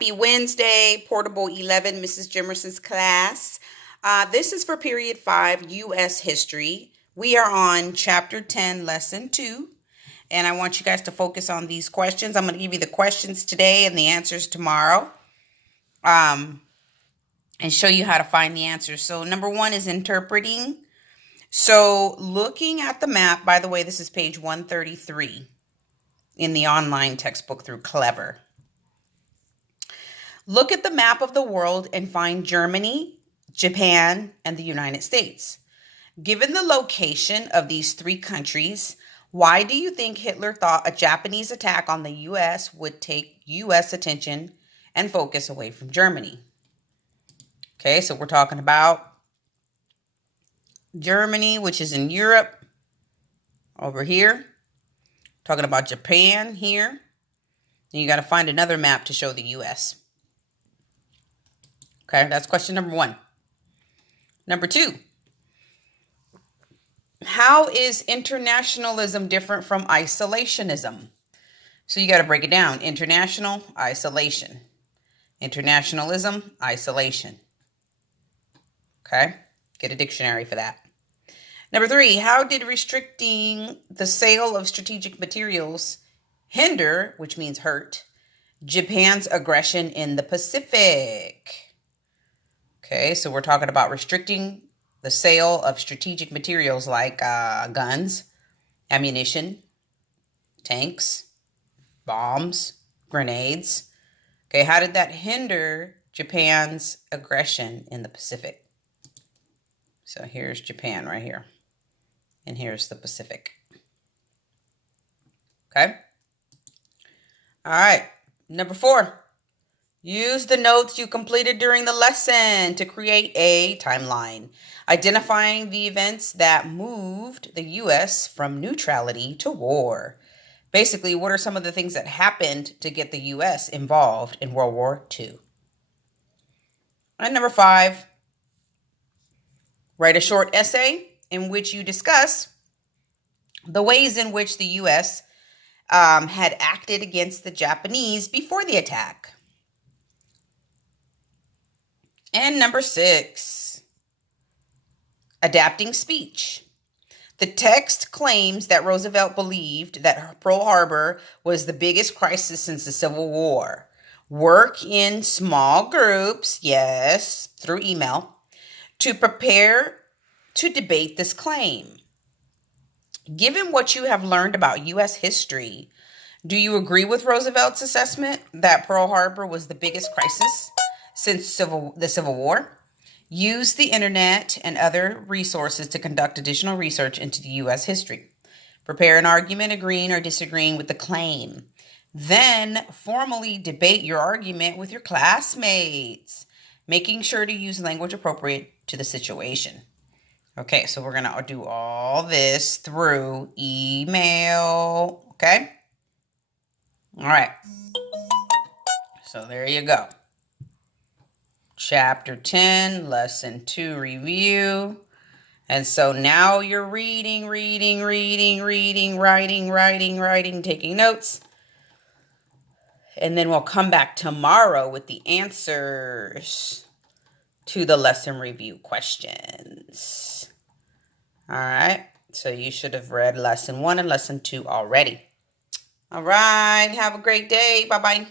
Happy Wednesday, Portable 11, Mrs. Jimerson's class. This is for period 5, U.S. History. We are on chapter 10, lesson 2. And I want you guys to focus on these questions. I'm going to give you the questions today and the answers tomorrow. And show you how to find the answers. So number 1 is interpreting. So looking at the map, by the way, this is page 133 in the online textbook through Clever. Look at the map of the world and find Germany, Japan, and the United States. Given the location of these 3 countries, why do you think Hitler thought a Japanese attack on the U.S. would take U.S. attention and focus away from Germany? Okay, so we're talking about Germany, which is in Europe, over here. Talking about Japan here. And you got to find another map to show the U.S. Okay, that's question number 1. Number 2. How is internationalism different from isolationism? So you got to break it down. International, isolation. Internationalism, isolation. Okay, get a dictionary for that. Number 3, how did restricting the sale of strategic materials hinder, which means hurt, Japan's aggression in the Pacific? Okay, so we're talking about restricting the sale of strategic materials like guns, ammunition, tanks, bombs, grenades. Okay, how did that hinder Japan's aggression in the Pacific? So here's Japan right here. And here's the Pacific. Okay. All right. Number 4. Use the notes you completed during the lesson to create a timeline, identifying the events that moved the U.S. from neutrality to war. Basically, what are some of the things that happened to get the U.S. involved in World War II? And number 5, write a short essay in which you discuss the ways in which the U.S. had acted against the Japanese before the attack. And number 6, adapting speech. The text claims that Roosevelt believed that Pearl Harbor was the biggest crisis since the Civil War. Work in small groups, yes, through email, to prepare to debate this claim. Given what you have learned about U.S. history, do you agree with Roosevelt's assessment that Pearl Harbor was the biggest crisis since the Civil War? Use the internet and other resources to conduct additional research into the U.S. history. Prepare an argument agreeing or disagreeing with the claim. Then formally debate your argument with your classmates, making sure to use language appropriate to the situation. Okay, so we're going to do all this through email, okay? All right. So there you go. Chapter 10, lesson 2 review. And so now you're reading, writing, taking notes. And then we'll come back tomorrow with the answers to the lesson review questions. All right. So you should have read lesson 1 and lesson 2 already. All right. Have a great day. Bye-bye.